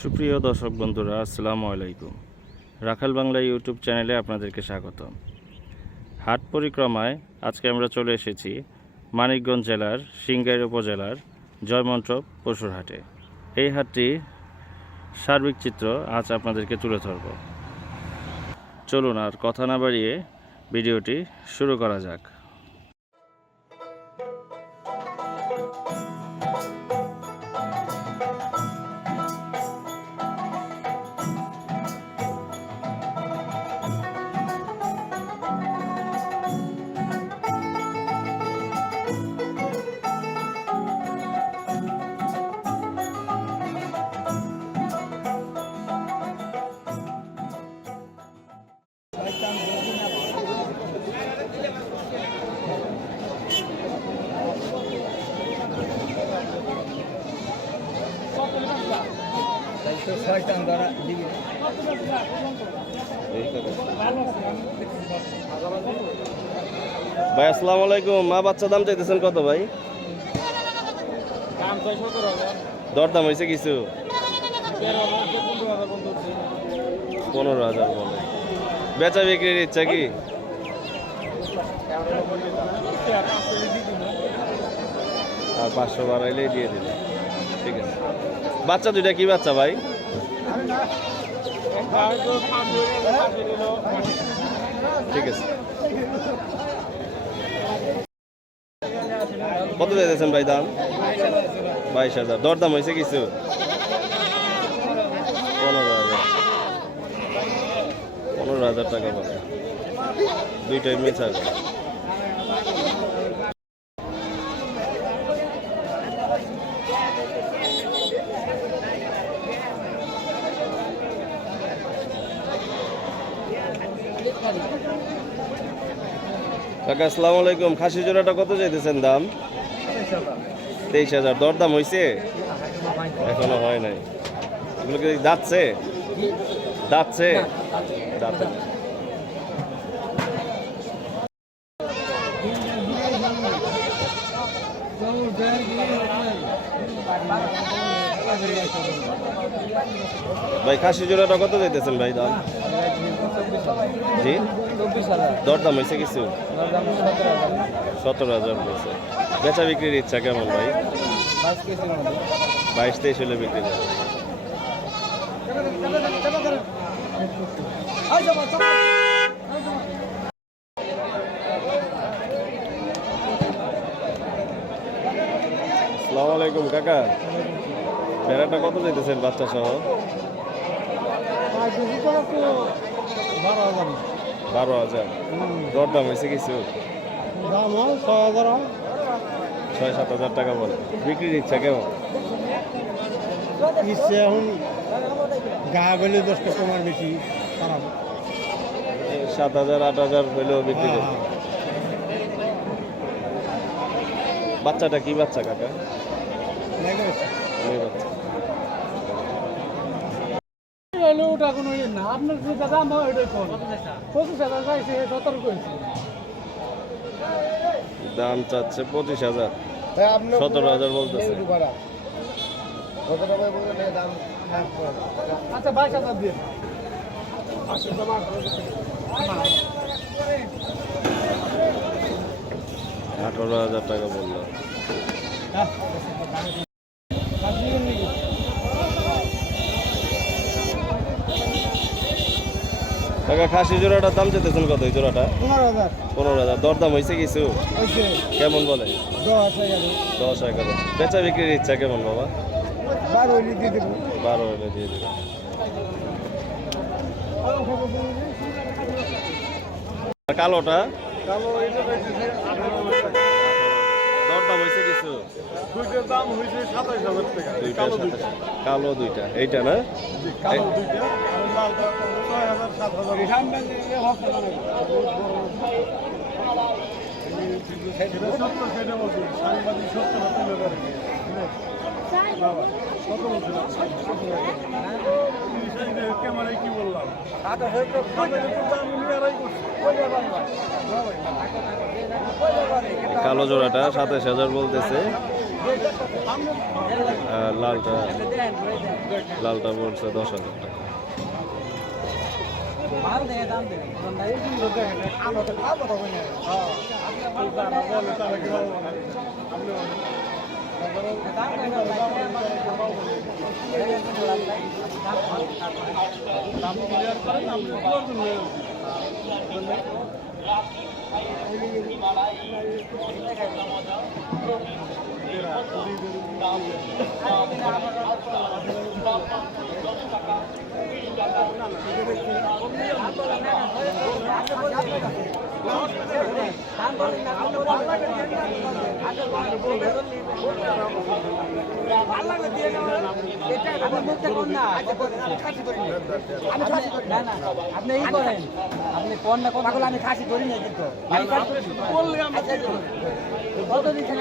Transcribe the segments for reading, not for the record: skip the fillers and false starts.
সুপ্রিয় দর্শক বন্ধুরা, আসসালামু আলাইকুম। রাখাল বাংলা ইউটিউব চ্যানেলে আপনাদেরকে স্বাগত। হাট পরিক্রমায় আজকে আমরা চলে এসেছি মানিকগঞ্জ জেলার সিংগাইর উপজেলার জয়মন্টপ পশুর হাটে। এই হাটটি সার্বিক চিত্র আজ আপনাদেরকে তুলে ধরব। চলুন আর কথা না বাড়িয়ে ভিডিওটি শুরু করা যাক। ভাই আসসালামু আলাইকুম। মা বাচ্চা দাম চাইতেছেন কত ভাই? দরদাম হয়েছে কিছু? 15,000 বলে। বেচা বিক্রির ইচ্ছা কি? আর 500 বাড়াইলেই দিয়ে দিলে। ঠিক আছে। বাচ্চা দুইটা কি বাচ্চা ভাই? ঠিক আছে। কত দিয়েছেন ভাই দাম? 22,000। দরদাম হয়েছে কিছু? 15,000 টাকা বলে। দুইটাই মেচা। কাকা আসসালামু আলাইকুম। খাসি জোড়াটা কত চাইতেছেন দাম? 23,000। দরদাম হয়েছে? এখনো হয় নাই। এগুলো কি দাঁতছে? দাঁতছে? দাঁতে। ভাই খাসি জোড়াটা কত চাইতেছেন ভাই দাম? জি, দরদাম হয়েছে কিছু? 17,000 বলছে। বেচা বিক্রির ইচ্ছা কেমন ভাই? 22-23 হলে বিক্রি যাবে। আসসালামু আলাইকুম কাকা। ভেড়াটা কত চাইতেছেন বাচ্চা সহ? 12,000। দরদাম হয়েছে কিছু? 6-7,000 টাকা বলে। বিক্রির ইচ্ছা কেমন? ইচ্ছে এখন গা বলে 10 কাস্টমার বেশি খারাপ। 7,000-8,000 হইলেও বিক্রি করবে। বাচ্চাটা কি বাচ্চা কাকা? মেয়ে বাচ্চা। ওটা কোনো না, আপনার যে দাম হয় ওইটাই কম। 25,000 চাইছে, 17 করেছে। দাম চাচ্ছে 25,000, 17,000 বলতেছে। আচ্ছা 22,000 দিয়ে 18,000 টাকা বললো। কাকা খাসি জোড়াটার দাম চাইতেছেন কত? এই জোড়াটা 15,000। দরদাম হয়েছে কিছু? কেমন বলে? 10-11। বেচা বিক্রির ইচ্ছা কেমন বাবা? 12 হলে দিয়ে দেবো। 12 হলে দিয়ে দেবো। কালোটা দরদাম হয়েছে কিছু? দুইটার দাম হয়েছে 27,000 টাকা। কালো দুইটা, এইটা না? কালো দুইটা আর লালটা 6,000 7,000। সেটা সত্য, সেটা বলছি সাংবাদিক সত্য তুলে ধরে বাবা কত বলছিলাম ক্যামেরায় কি বললাম কালো জোড়াটা 27,000 বলতেছে, আর লালটা বলছে 10,000 টাকা। আপনি এই করেন, আপনি কোন না কোন আমি খাসি ধরি না কিন্তু কত দিচ্ছেন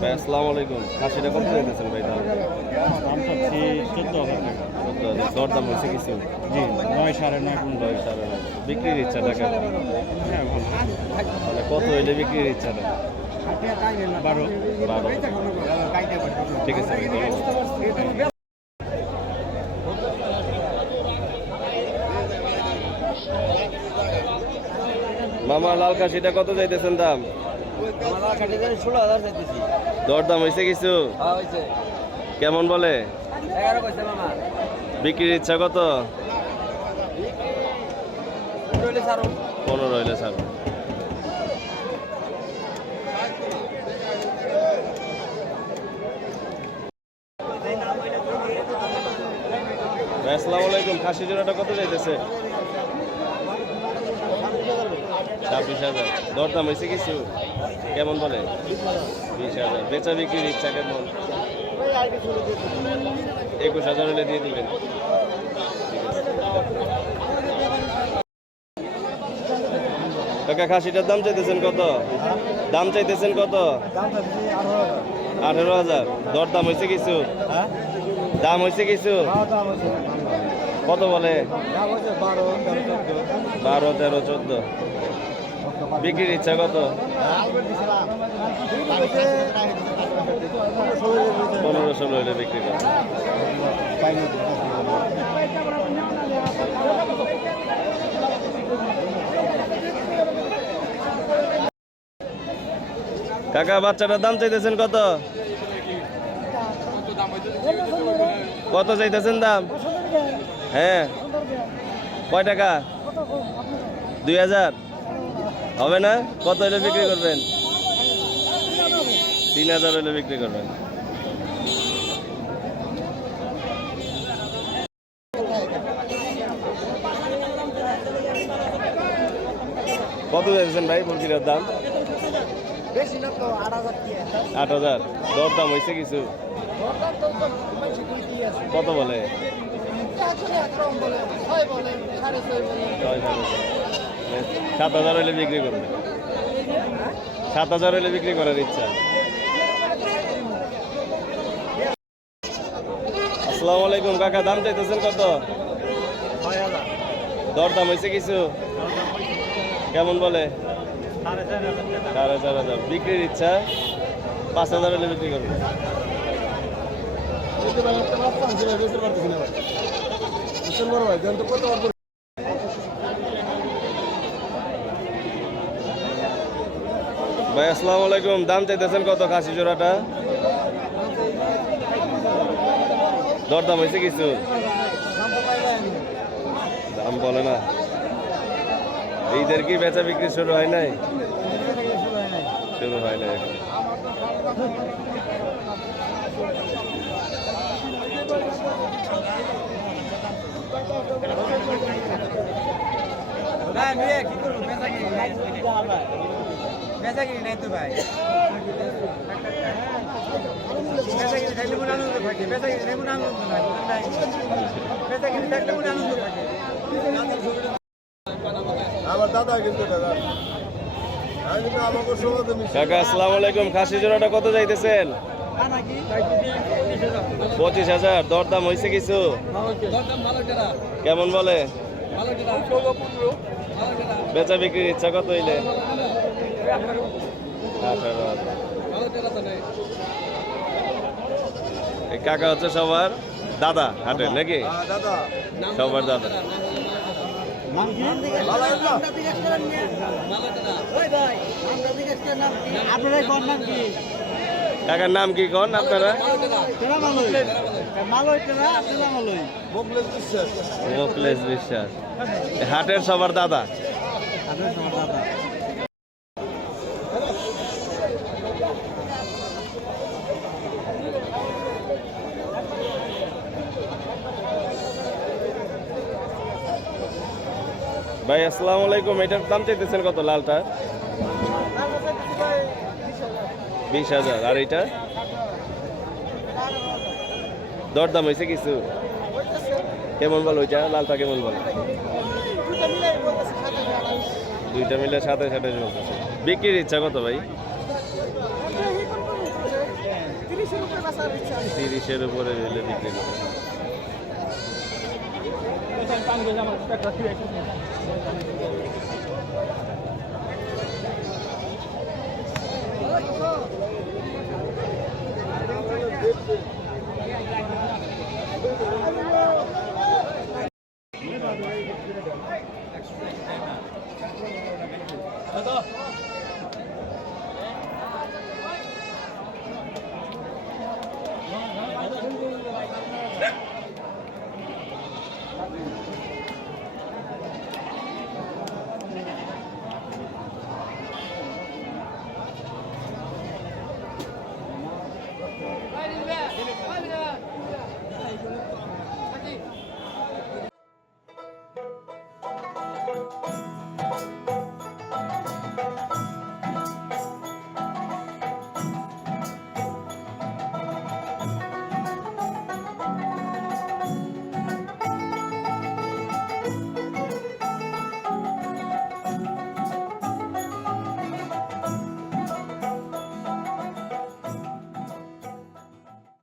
ভাই আসসালামু আলাইকুম, খাসিটা কত দিতেছেন ভাই? দাম দাম চাচ্ছি 14,000 টাকা। দরদাম হয়েছে কিছু? জি 9, 9.5 কুইন্টাল। বিক্রির ইচ্ছা টাকা মানে কত হইলে বিক্রির ইচ্ছাটা? 12। ঠিক আছে ভাই, ঠিক আছে। মামা লাল খাসিটা কত যাইতেছেন দাম? 16,000 চাইতেছি। দরদাম হয়েছে কিছু? হয়েছে কেমন বলে? 11 কইছে মামা। বিক্রির ইচ্ছা কত? 15 হইলে ছাড়ো। আসসালামু আলাইকুম, খাসি জোড়াটা কত যাইতেছে? 26,000। দরদাম হয়েছে কিছু? কেমন বলে? 20,000। বেচা বিক্রির ইচ্ছা কেমন? 21,000 হলে দিয়ে দিবেন। কাকা খাসিটার দাম চাইতেছেন কত? দাম চাইতেছেন কত? 18,000। দরদাম হয়েছে কিছু? দাম হয়েছে কিছু? কত বলে? 12, 13, 14। বিক্রির ইচ্ছা কত? 15, 16 হলে বিক্রি করে। কাকা বাচ্চাটার দাম চাইতেছেন কত? কত চাইতেছেন দাম? হ্যাঁ, কয় টাকা? 2,000 হবে না? কত হলে বিক্রি করবেন? 3,000 হলে বিক্রি করবেন। কত চাইতেছেন ভাই মুরগির দাম? 8,000। দরদাম হয়েছে কিছু? কত বলে? 7,000 হলে বিক্রি করবে। 7,000 হলে বিক্রি করার ইচ্ছা। আসসালামু আলাইকুম কাকা, দাম চাইতেছেন কত? দরদাম হয়েছে কিছু? কেমন বলে? 4,500। বিক্রির ইচ্ছা? 5,000 হলে বিক্রি করবে। ভাই আসসালামু আলাইকুম, দাম চাইতেছেন কত খাসি জোড়াটা? দরদাম হয়েছে কিছু? দাম বলে না। এইদের কি বেচা বিক্রি শুরু হয় নাই? শুরু হয় নাই এখন। বেচাকিনি নাই তো ভাই, বেচাকিনি থাকলে মনে আনন্দ থাকে, বেচাকিনি নাই মনে আনন্দ নাই, বেচাকিনি থাকলে মনে আনন্দ থাকে। আমার দাদা কিন্তু দাদা আমি কিন্তু আমাকে সমাজে মিশি কাকা আসসালামু আলাইকুম, খাসি জোড়াটা কত যাইতেছেন? 25,000। দরদাম হয়েছে কিছু? কেমন বলে? বেচা বিক্রির ইচ্ছা কত হইলে? 18,000। এই কাকা হচ্ছে সবার দাদা হাটের নাকি? দাদা সবার দাদা। কাকার নাম কি কোন আপনারা? মোকলেশ বিশ্বাস। হাটের সবার দাদা। ভাই আসসালামু আলাইকুম, এটার দাম চাইতেছেন কত? লালটা 20,000। আর এটা দরদাম হয়েছে কিছু? কেমন বল ওইটা? লালটা কেমন বল? দুইটা মিলে 27,000 বলতেছে। বিক্রির ইচ্ছা কত ভাই? 30-এর উপরে হইলে বিক্রি করবে।